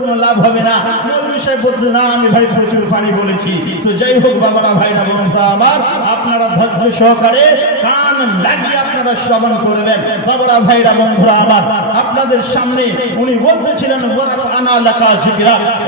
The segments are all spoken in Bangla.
কোনো লাভ হবে না। মৌলভী সাহেব বলছে, না, আমি ভাই প্রচুর পানি বলেছি। তো যাই হোক বাবারা ভাইরা বন্ধুরা আমার, আপনারা ধৈর্য সহকারে কান লাগিয়ে আপনারা শ্রবণ করবেন। বাবারা, ভাইরা বন্ধুরা আমার আপনাদের সামনে উনি বলতেছিলেন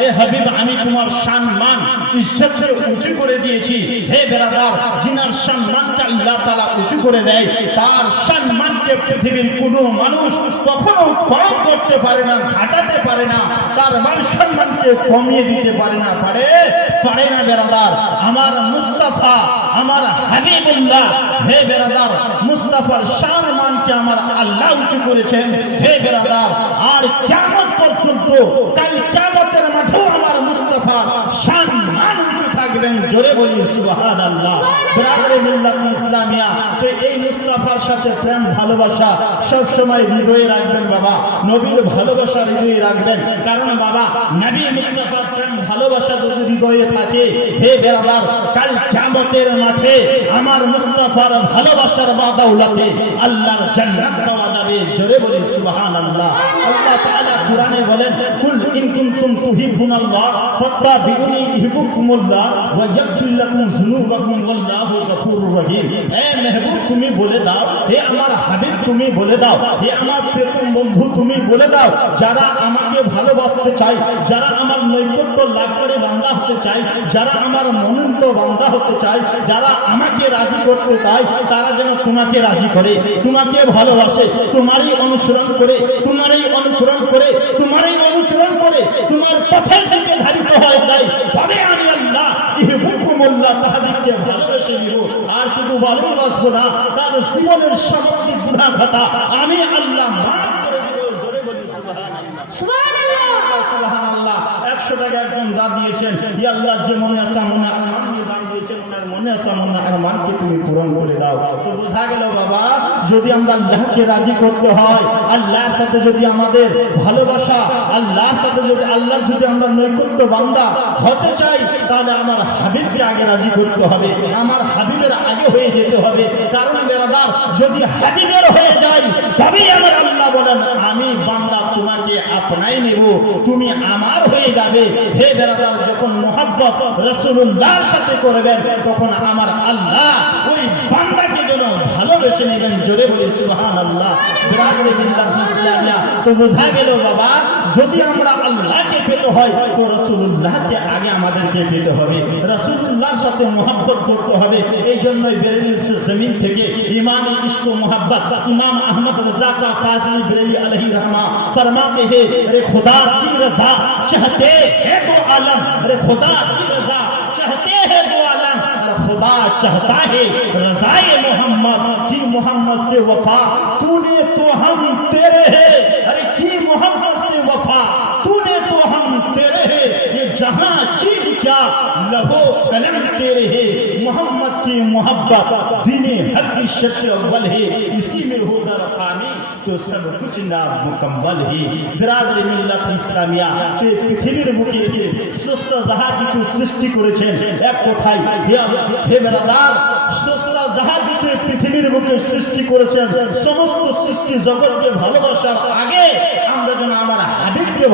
এ হাবিব, আমি তোমার সম্মান, ইজ্জতকে উঁচু করে দিয়েছি। হে বেরাদার, জিনার সম্মানটা আল্লাহ তাআলা উঁচু করে দেয়। তার সম্মানকে পৃথিবীর কোনো মানুষ কখনো কম করতে পারে না, ঘাটাতে পারে না। তার মান সম্মানকে কমিয়ে দিতে পারে না। পারে? পারে না বেরাদার। আমার মুস্তাফা, আমার হাবিবুল্লাহ, হে বেরাদার, মুস্তাফার শান মানকে আমার আল্লাহ উঁচু করেছেন। হে বেরাদার, আর কেমন পর্যন্ত, কাল কেমতের মাঠেও আমার মুস্তফা শান মান উঁচু থাকবেন, জোরে বলি সুবহান আল্লাহ ইসলামিয়া, তো এই মুস্তফার সাথে প্রেম, ভালোবাসা সব সময় হৃদয়ে রাখবেন বাবা। নবীর ভালোবাসা হৃদয়ে রাখবেন। কারণ বাবা, নবী মুস্তাফার ভালোবাসা যদি হৃদয়ে থাকে, হে বেরাদার, কাল কিয়ামতের মাঠে আমার মুস্তাফার ভালোবাসার বাদাউলাতে আল্লাহর জান্নাত পাওয়া যাবে। জোরে বলি, সুবহানাল্লাহ। আল্লাহ তাআলা কোরআনে বলেন, কুল ইন কুনতুম তুহিব্বুনাল্লাহ, ফাত্তাবিউনি ইউহিব্বুকুমুল্লাহ ওয়া ইয়াগফির লাকুম যুনুবাকুম, ওয়াল্লাহু গফুরুর রহিম। হে মেহবুব, তুমি বলে দাও। হে আমার হাবিব, তুমি বলে দাও। হে আমার বন্ধু, তুমি বলে দাও, যারা আমাকে ভালোবাসতে চায়, যারা আমার নৈকট্য লাভ করে বান্দা হতে চায়, যারা আমার মনোনীত বান্দা হতে চায়, যারা আমাকে রাজি করতে চায়, তারা যেন তোমাকে রাজি করে, তোমাকে ভালোবাসে, তোমারই অনুসরণ করে, তোমারই অনুকরণ করে, তোমারই অনুসরণ করে, তোমার পথের দিকে ধারিত হয়ে যায় তবে আমি আল্লাহ, ইহবুকুমুল্লাহ তাহাদেরকে ভালোবেসে দিব আর শুধু ভালোবাসবো না, তার জীবনের আমি আল্লাহ মাফ করে দিব জোরে বলি সুবহানাল্লাহ সুবহানাল্লাহ একশো টাকা একজন দান দিয়েছেন। ই আল্লাহ যে মনে মনে দিয়ে দান দিয়েছেন আল্লাহর সাথে যদি সাথে যদি আমরা নৈকট্য বান্দা হতে চাই, তাহলে আমার হাবিবকে আগে রাজি করতে হবে, আমার হাবিবের আগে হয়ে যেতে হবে। কারণ বেরাদার, যদি হাবিবের হয়ে যাই তবেই আমার আল্লাহ বলেন, আমি বান্দা তোমাকে আপনাই নেব। তুমি আমার হয়ে যাবে। হে বেড়াদার, যখন মোহাব্বত রসুল্লাহর সাথে করবেন, তখন আমার আল্লাহ ওই বান্দাকে যেন বেশি নেবেন জোরে বলি সুহান আল্লাহ তো বোঝা গেল বাবা, যদি আমরা আল্লাহকে পেতে হয়, তো রসুল্লাহকে আগে আমাদেরকে পেতে হবে। রসুল্লাহর সাথে মোহাব্বত করতে হবে। এই জন্যই বেরেলির জমিন থেকে ইমাম ইস্ক মোহাব্বত, ইমাম আহমদ رضا کا فاضل بریلی علیہ رحمہ فرماتے ہیں ارے خدا کی رضا چاہتے ہیں تو عالم ارے خدا کی खुदा चाहता है, रजाए मोहम्मद की मोहम्मद से वफा? तूने तो हम तेरे है। अरे की मोहम्मद से वफा? तूने तो हम तेरे है। ये जहाँ चीज़ क्या? लहो कलम तेरे है। मोहम्मद की मोहब्बत दीने हक की शक्ल है। इसी में होगा তো সব কিছু না মুকম্মল হি বিরাদর মিল্লাত ইসলামিয়া পৃথিবীর মুখে এসে সুস্থ যাহা কিছু সৃষ্টি করেছেন এক কথায় হে বিরাদার স্রষ্টা যাহা কিছু পৃথিবীর মুখে সৃষ্টি করেছেন সমস্ত সৃষ্টি জগৎকে ভালোবাসার আগে আমরা যেন আমার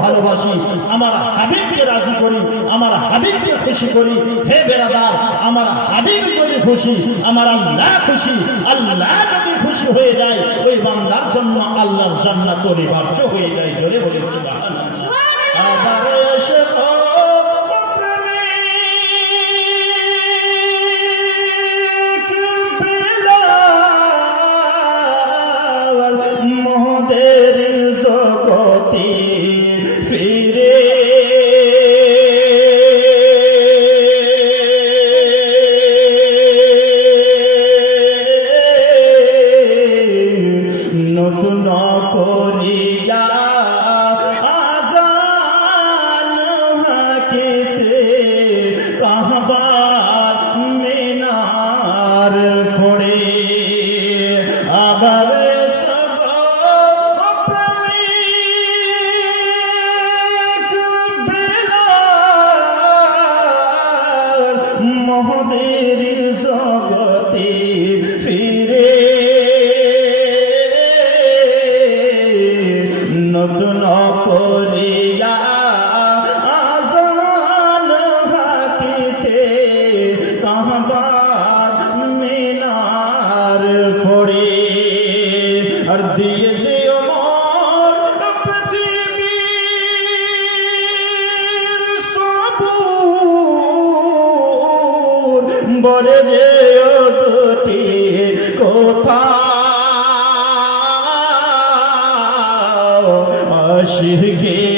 ভালোবাসি। আমার হাবিবকে রাজি করি, আমার হাবিবকে খুশি করি। হে বেরাদার, আমার হাবিব যদি খুশি, আমার আল্লাহ খুশি। আল্লাহ যদি খুশি হয়ে যায়, ওই বান্দার জন্য আল্লাহর জান্নাত অনিবার্য হয়ে যায়। জোরে বলে সুবহানাল্লাহ। যে ও দুটি কোথা। আশিকের রসুল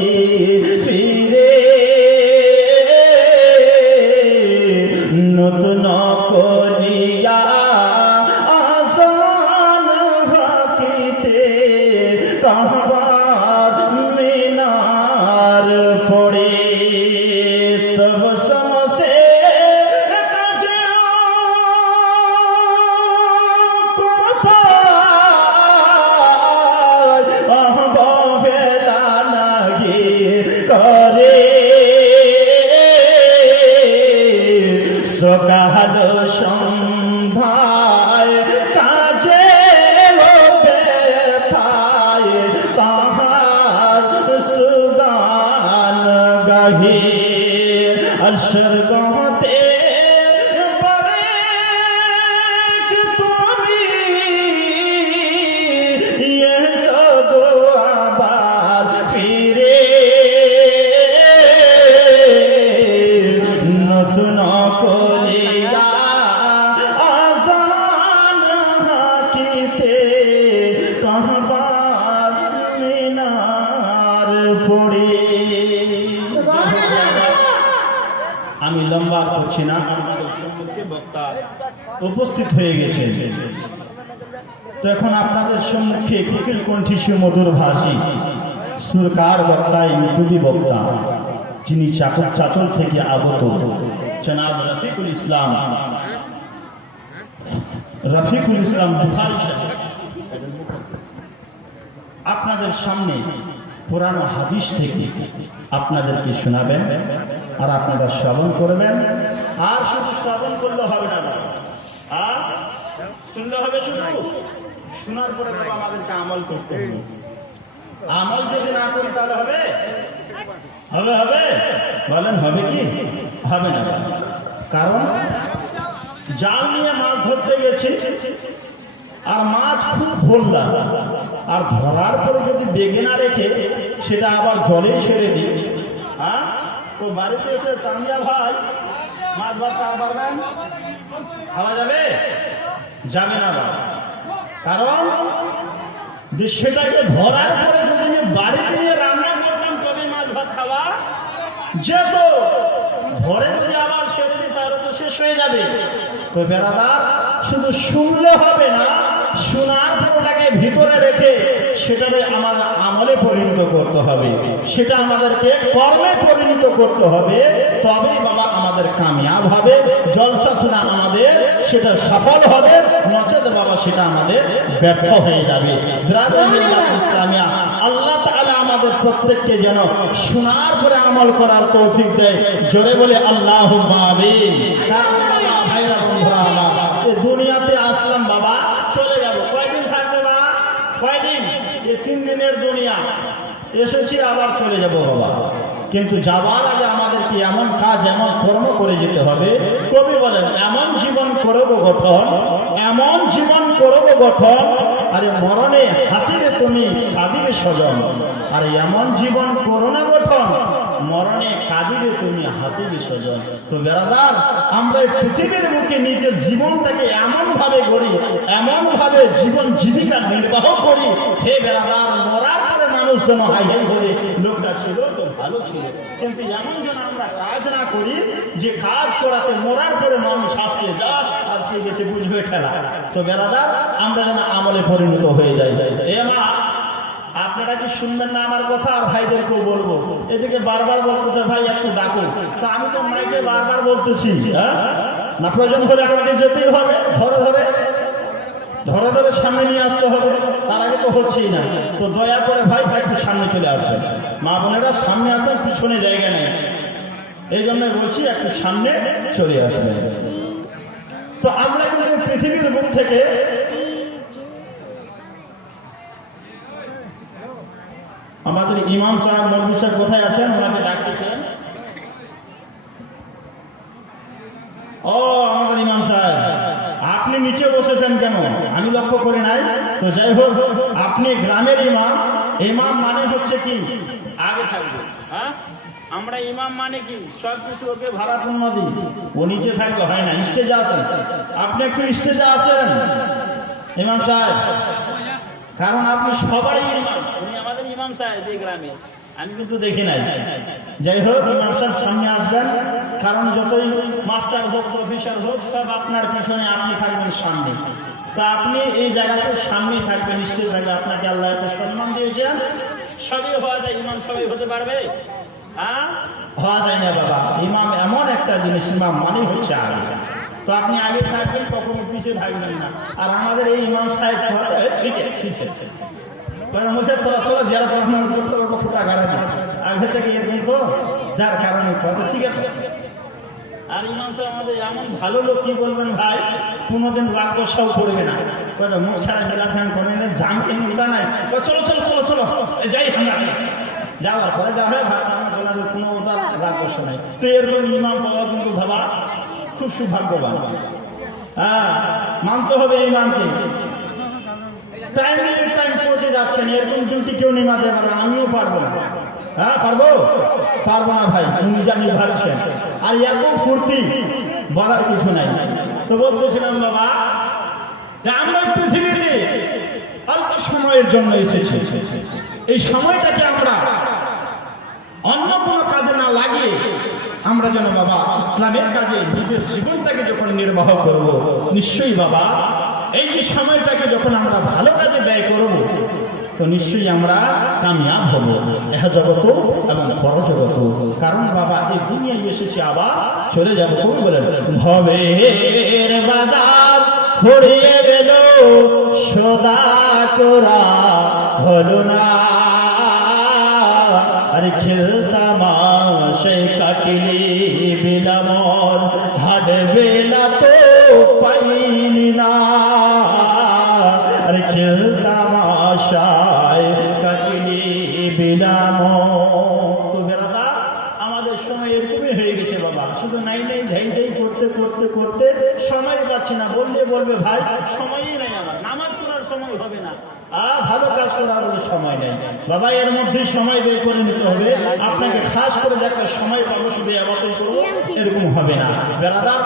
জগতে সকাল সন্ধ্যায় কাজে ব্যথায়, তাহার সুগান গাহি। আর স্বর্গতে পরে কি তুমি? এসো গো আবার ফিরে। নতুন করিয়া করছি না। উপস্থিত হয়ে গেছে। তো এখন আপনাদের সম্মুখে কোকিল কণ্ঠী সুমধুর ভাষী সুরকার বক্তা ইউটিউবি বক্তা, যিনি চাকর চাচল থেকে আগত, জনাব রফিকুল ইসলাম। রফিকুল ইসলাম আপনাদের সামনে পুরানো হাদিস থেকে আপনাদেরকে শোনাবেন আর আপনারা শ্রবণ করবেন। আর শুধু শ্রবণ করলে হবে না। আর শুনলে হবে শুধু? শোনার পরে তো আমাদেরকে আমল করতে হবে। আমল যদি না করি তাহলে হবে? হবে হবে? বলেন, হবে কি? হবে না কারণ জাল নিয়ে মাছ ধরতে গেছে আর মাছ খুব ধরলাম। আর ধরার পরে যদি বেগে না রেখে সেটা আবার জলেই ছেড়ে দিই। হ্যাঁ? তো বাড়িতে এসে চান্দিয়া ভাই, মাছ ভাত খাওয়া পারবেন? খাওয়া যাবে? যাবে না কারণ যে সেটাকে ধরার পরে যদি আমি বাড়িতে নিয়ে রান্না করতাম, তবে মাছ ভাত খাওয়া যেত। ধরে যদি আবার ছেড়ে দিই, তাহলে তো শেষ হয়ে যাবে। তো বেড়াদার, শুধু শুনলে হবে না। ভিতরে রেখে সেটাকে আমার আমলে পরিণত করতে হবে। সেটা আমাদেরকে কর্মে পরিণত করতে হবে। তবেই বাবা আমাদের কামিয়াব হবে। জলসা শোনা আমাদের, সেটা সফল হবে। নচেত বাবা সেটা আমাদের ব্যর্থ হয়ে যাবে। ইসলামিয়া, আল্লাহ তাআলা আমাদের প্রত্যেককে যেন শোনার পরে আমল করার তৌফিক দেয়। জোরে বলে আল্লাহ ভাইরা, বন্ধুরা দুনিয়াতে আসলাম বাবা, চলে যাব কয়দিন থাকবে বা কয়দিন? এই তিন দিনের দুনিয়া। এসেছি, আবার চলে যাব বাবা। কিন্তু যাওয়ার আগে আমাদেরকে এমন কাজ, এমন কর্ম করে যেতে হবে। কবি বলেন, এমন জীবন করব গঠন, এমন জীবন করব গঠন আরে মরণে হাসিবে তুমি কাঁদিবে স্বজন। আর এমন জীবন করোনা গঠন মরণে কাঁদিবে তুমি হাসিবে স্বজন। তো বেড়াদার, আমরা পৃথিবীর মুখে নিজের জীবনটাকে এমন ভাবে গড়ি এমন ভাবে জীবন জীবিকা নির্বাহ করি, হে বেড়াদার, মরার মানুষ যেন হাই হাই করে লোকটা ছিল তো ভালো ছিল। কিন্তু এমন যেন আমরা কাজ না করি, যে কাজ করাতে মরার পরে মানুষ আসতে যা, আজকে গেছে বুঝবে খেলা। তো বেড়াদার আমরা যেন আমলে পরিণত হয়ে যাই। এ মা, আপনারা কি শুনবেন না আমার কথা? আর ভাইদেরকেও বলব। এদিকে বারবার বলতেছে, ভাই, একটু ডাকো। তা আমি তো মাইকে বারবার বলতেছি হ্যাঁ? না, প্রয়োজন হলে আমাকে যেতেই হবে, ধরে ধরে। ধরে ধরে সামনে নিয়ে আসতে হবে। তার আগে তো হচ্ছেই না। তো দয়া করে ভাই ভাই একটু সামনে চলে আসবে। মা বোনেরা সামনে আসবেন পিছনে জায়গা নেই। এই জন্য বলছি একটু সামনে চলে আসবে। তো আমরা কিন্তু পৃথিবীর বুক থেকে আমাদের ইমাম সাহেব মরবি সাহেব কোথায় আছেন? ওনাকে ও আপনি নিচে বসেছেন কেন? আমি লক্ষ্য করি নাই। তো যাই হোক আপনি গ্রামের ইমাম। ইমাম মানে হচ্ছে কি? আগে থাকবে। হ্যাঁ? আমরা ইমাম মানে কি? সব কিছু ওকে ভাড়াপূর্ণ দিই। ও নিচে থাকবে হয় না স্টেজে আসেন আপনি একটু স্টেজে আসেন ইমাম সাহেব কারণ আপনি সবারই ইমাম। উনি আমাদের ইমাম সাহেব এই গ্রামে। আমি কিন্তু দেখি নাই। যাই হোক ইমাম সাহেব সামনে আসবেন। কারণ যতই মাস্টার হোক, প্রফেসর হোক, সব আপনার পিছনে, আপনি থাকবেন সামনে। তা আপনি এই জায়গাতে সামনেই থাকবেন স্টেজ থাকবে আপনাকে আল্লাহ এত সম্মান দিয়েছেন সবই হওয়া যায়, ইমাম সবই হতে পারবে। হওয়া যায় না বাবা। ইমাম এমন একটা জিনিস, ইমাম মানে হচ্ছে আগে। তো আপনি আগে থাকবেন, কখনো পিছিয়ে থাকবেন না। আর আমাদের এই ইমাম সাহেব তোরা ফুটা গাড়া আগে থেকে যার কারণে কথা ঠিক আছে। আর ইমাম সাহেব আমাদের এমন ভালো লোক কি বলবেন ভাই? কোনোদিন রাগ বসাও করবে না। কথা মুখ ছাড়া গেলা ফ্যান করে না, জাম কিনে ওটা নাই। চলো চলো চলো চলো যাই যাওয়ার পরে যা হয়, ভাত আমার চলে কোনো ওটা রাগ বসা নাই। তো এরকম ইমাম পাওয়া কিন্তু ভাবা খুব সৌভাগ্যবান। হ্যাঁ মানতে হবে ইমামকে। টাইম টাইম পৌঁছে যাচ্ছেন, এরকম ডিউটি কেউ নিমাতে পারে আমিও পারব না। হ্যাঁ পারব? পারব না ভাই উনি যা নিভাচ্ছেন আর এত ফুর্তি, বলার কিছু নাই। তো বলতেছিলাম, বাবা, যে আমরা পৃথিবীতে অল্প সময়ের জন্য এসেছি। এই সময়টাকে আমরা অন্য কোনো কাজে না লাগিয়ে আমরা যেন, বাবা, ইসলামের কাজে, নিজের জীবনটাকে যখন নির্বাহ করব, নিশ্চয়ই, বাবা, এই যে সময়টাকে যখন আমরা ভালো কাজে ব্যয় করব তো নিশ্চয়ই আমরা কামিয়াব হব। এহ জগত এবং পরজগত কারণ বাবা, এই দুনিয়ায় এসেছি আবার চলে যাব। কবি বলেন? ভবের বাজার ছড়িয়ে গেল সদা করা হলো না। আরে খেলতাম সে কাটিলে বেলামন হাট বেলা তো পাইনি না। আর খেলতাম কাটিলে তো আমাদের সময় এরকমই হয়ে গেছে বাবা। শুধু নাই নাই ধাই ধাই করতে করতে করতে সময় পাচ্ছি না। বললে বলবে ভাই সময়ই নাই আমার। নামাজ পড়ার সময় হবে না। আর ভালো কাজ করার বলে সময় নেই। বাবা এর মধ্যে সময় বের করে নিতে হবে। আপনাকে খাস করে দেখা সময় পাবো শুধু করব। এরকম হবে না। বেড়াদার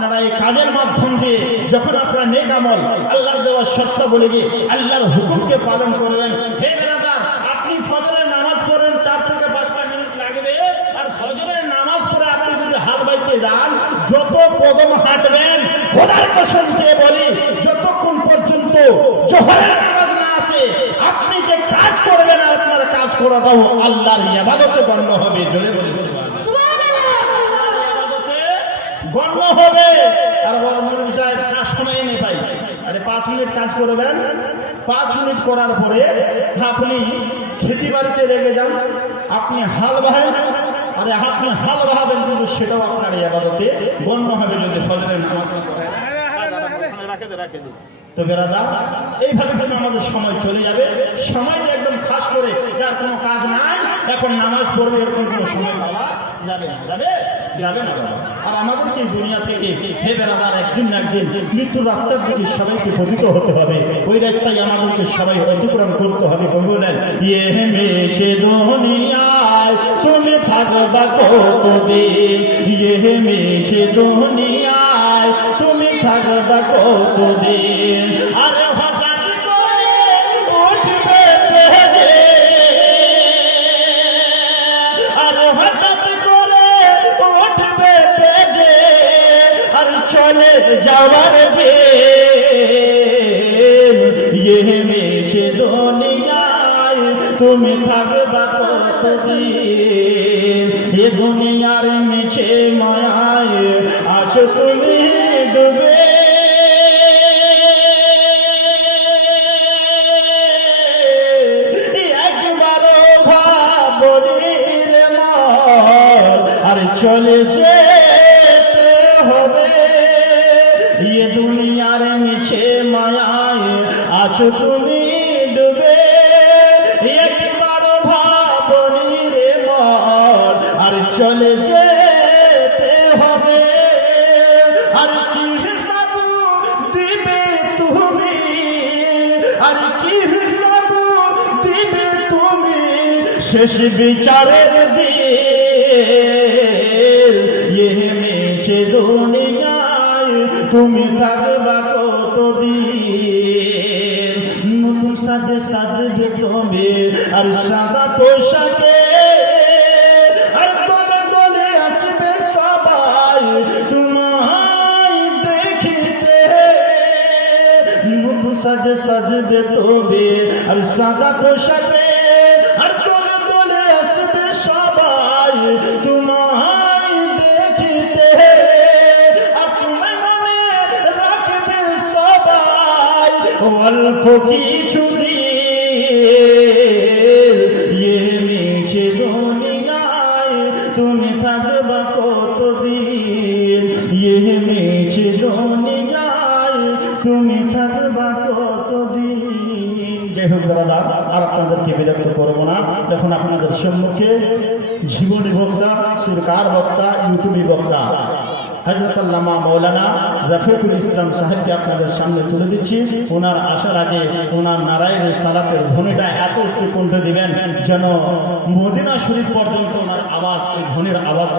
আপনারা এই কাজের মাধ্যম দিয়ে যখন আপনারা নেকামল আল্লাহর দেওয়ার সত্তা বলে গিয়ে আল্লাহর হুকুমকে পালন করবেন, হে বেড়াদার আপনি ফজরের নামাজ পড়েন, চার থেকে পাঁচটা মিনিট লাগবে। আর ফজরের নামাজ পড়ে আপনি যদি হাল বাইতে যান, যত কদম হাঁটবেন, খোদার কসম দিয়ে বলি, যতক্ষণ পর্যন্ত জোহরের নামাজ না আসে আপনি যে কাজ করবেন, আপনার কাজ করাটাও আল্লাহর ইবাদতে গণ্য হবে। জোরে বলেছি গণ্য হবে। আর বড় মৌলভী সাহেব না সময় নেই পাই। আরে পাঁচ মিনিট কাজ করবেন পাঁচ মিনিট করার পরে আপনি খেতি বাড়িতে লেগে যান। আপনি হাল বাহেন। আরে আপনি হাল বাহাবেন কিন্তু সেটাও আপনার এই আবাদতে গণ্য হবে যদি ফজরের নামাজ না রাখে তো বেড়াদা এইভাবে কিন্তু আমাদের সময় চলে যাবে। সময় একদম খাস করে, যার কোনো কাজ নাই। এখন নামাজ পড়বে, এরকম কোনো সময় পাওয়া যাবে যাবে? যাবে না আর আমাদেরকে দুনিয়া থেকে হে একদিন একদিন মৃত্যুর রাস্তার দিকে সবাইকে পবিত হতে হবে। ওই রাস্তায় আমাদেরকে সবাই অতিক্রম করতে হবে। কবি বলেন ইয়ে মেছে দুনিয়ায়, তুমি থাকবা কতদিন? ইয়ে মেছে দুনিয়ায়, তুমি থাকবা কতদিন? আরে চলে যাওয়ার গে ইয়ে মেছে দুনিয়ায় তুমি থাকবা কতদিন? এ দুনিয়ার মেছে মায়ায় আছো তুমি ডুবে আর কি হিসাব দিবে তুমি আর কি হিসাব দিবে তুমি শেষ বিচারের দিন ইয়ে মেছে দুনিয়ায় তুমি থাকবা কতদিন নতুন সাজে সাজবে তুমি আর সাদা পোশাকে সাজে সাজবে তবে, আর সাদা পোশাকে, আর তোলে তোলে আসবে সবাই। তোমায় দেখিতে তোমায় মনে রাখবে সবাই। অল্প কিছু থাকবা কতদিন যাই হোক দাদা, আর আপনাদেরকে বিরক্ত করব না। যখন আপনাদের সম্মুখে জীবনী বক্তা সুরকার বক্তা ইউটিউবি বক্তা হজরত আল্লামা মৌলানা রফিকুল ইসলাম সাহেবকে আপনাদের সামনে তুলে দিচ্ছি। ওনার আসার আগে ওনার নারায়ণের সালাতের ধ্বনিটা এত উচ্চ কণ্ঠে দিবেন যেন মদিনা শরীফ পর্যন্ত ওনার আওয়াজ, এই ধ্বনির আওয়াজ